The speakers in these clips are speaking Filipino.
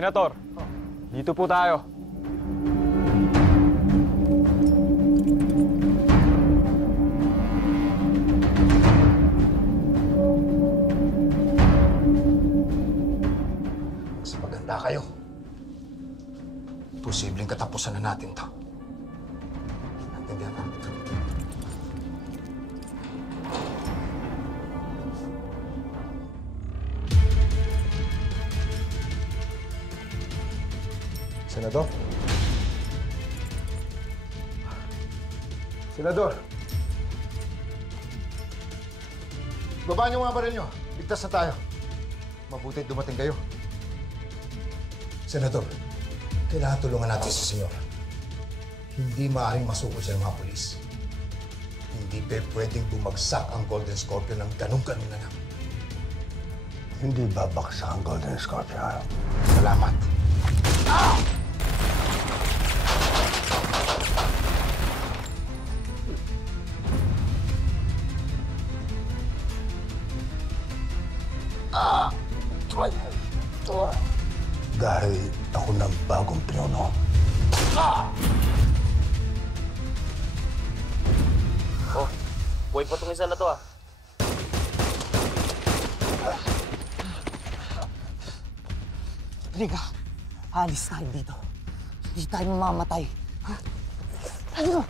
Senator, dito po tayo. Mas maganda kayo. Posibleng katapusan na natin to. Naintindihan na. Senador? Senador! Baba niyo mga baril niyo. Ligtas na tayo. Mabuti dumating kayo. Senador, kailangan tulungan natin si Senyor. Hindi maaaring masukot siya ng mga pulis. Hindi pwedeng bumagsak ang Golden Scorpion ng ganun-ganun na lang. Hindi babaksak ang Golden Scorpion. Salamat. Ah! Dahil ako ng bagong pinuno. Oh, buhay pa itong isa na to ah. Halika, alis tayo dito. Hindi tayo mamamatay. Ano?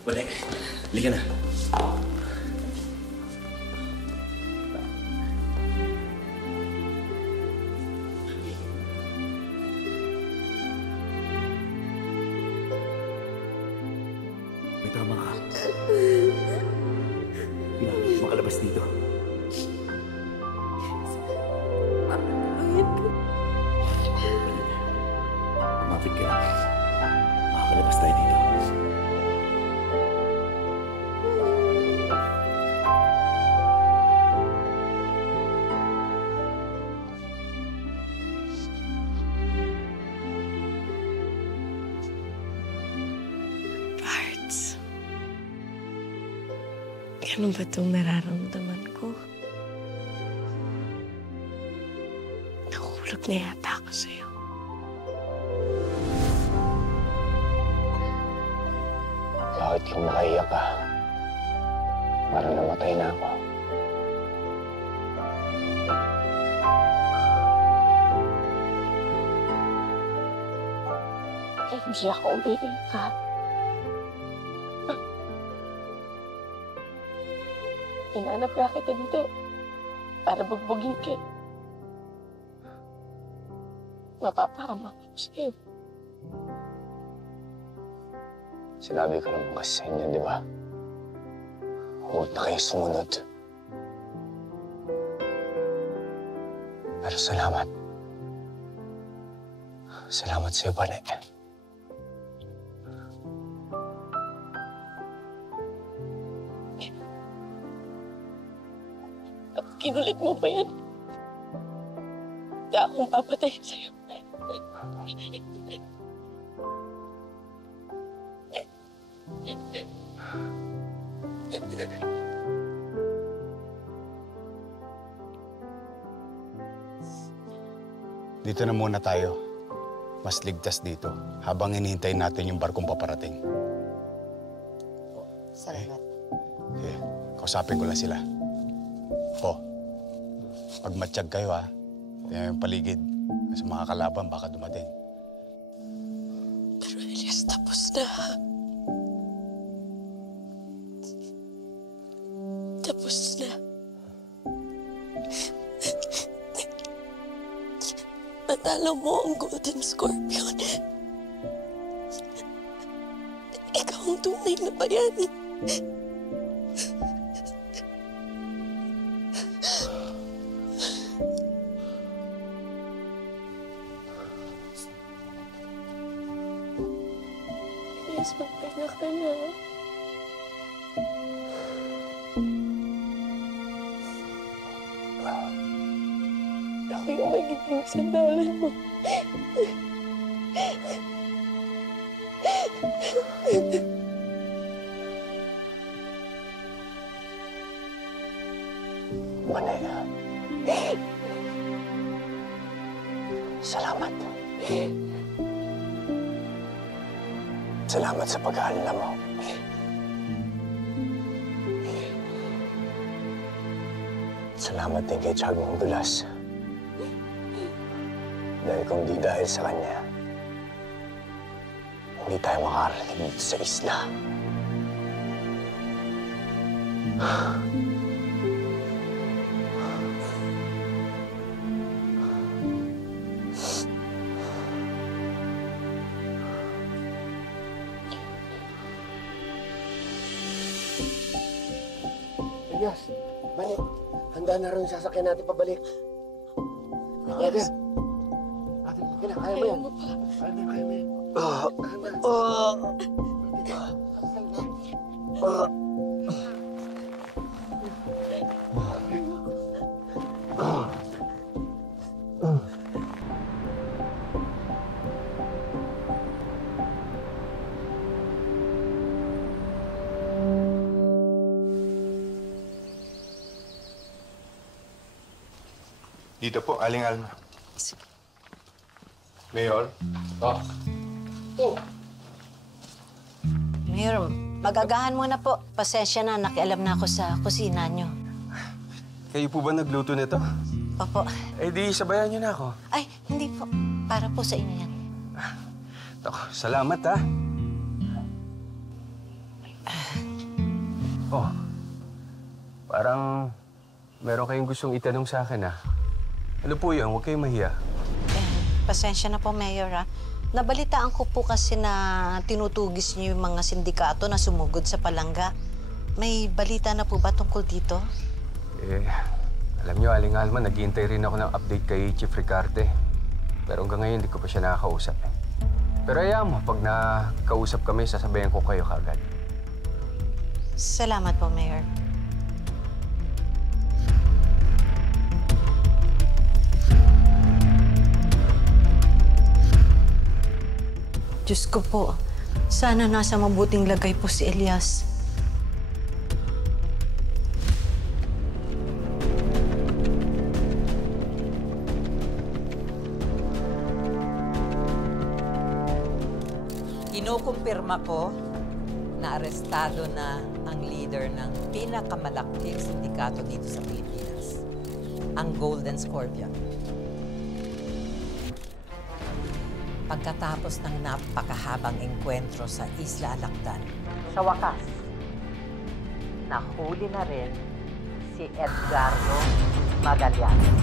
Balik. Halika na. May tama ka. Kailangan makalabas dito. Mapit ka. Makakalabas tayo dito. Ano ba itong nararamdaman ko? Nakukulog na yata ako sa'yo. Bakit kung makaiyak ka? Parang namatay na ako. Hindi ako umiiyak, ha? Hinanap ka kita dito para bugbugin ka. Mapapahamak ako sa'yo. Sinabi ko naman kasi sa inyo, di ba? Huwag na kayo sumunod. Pero salamat. Salamat sa'yo, Pane. Kinulit mo pa yan. Hindi akong papatay sa'yo. Dito na muna tayo. Mas ligtas dito habang hinihintay natin yung barkong paparating. Salamat. Sige, kausapin ko lang sila. Pag matiyag kayo, ha? Tingnan yung paligid. Kasi mga kalaban baka dumating. na. Tapos na. Matalo mo ang Golden Scorpion. Ikaw ang tunay na bayani. Yes, magpahinga ka na. Ako yung magiging sandalan mo. Manila. Salamat. Salamat sa pag-aalala mo. Salamat din kay Tiago ng Dulas. Dahil kung di dahil sa kanya, hindi tayo makarating dito sa isla. Elias, balik. Handa na rin yung sasakyan natin pabalik. Eder. Ate, kaya kaya mo yan. Kaya mo, kaya mo yan. Dito po, Aling Alma. Mayor? Mayor, magagahan muna po. Pasensya na, nakialam na ako sa kusina niyo. Kayo po ba nagluto nito? Opo. Eh di, sabayan niyo na ako. Ay, hindi po. Para po sa inyo yan. Salamat, ha? Oh, parang meron kayong gustong itanong sa akin, ha? Ano po yan? Huwag kayong mahiya. Pasensya na po, Mayor, ha? Nabalitaan ko po kasi na tinutugis niyo yung mga sindikato na sumugod sa palangga. May balita na po ba tungkol dito? Alam niyo, Aling Alma, naghihintay rin ako ng update kay Chief Ricarte. Pero hanggang ngayon, hindi ko pa siya nakakausap. Pero ayaw mo, pag nakausap kami, sasabayan ko kayo kaagad. Salamat po, Mayor. Diyos ko po, sana nasa mabuting lagay po si Elias. Kinukumpirma ko na arestado na ang leader ng pinakamalaking sindikato dito sa Pilipinas, ang Golden Scorpion. Pagkatapos ng napakahabang engkwentro sa Isla Alacdan, sa wakas, nahuli na rin si Edgardo Magallanes.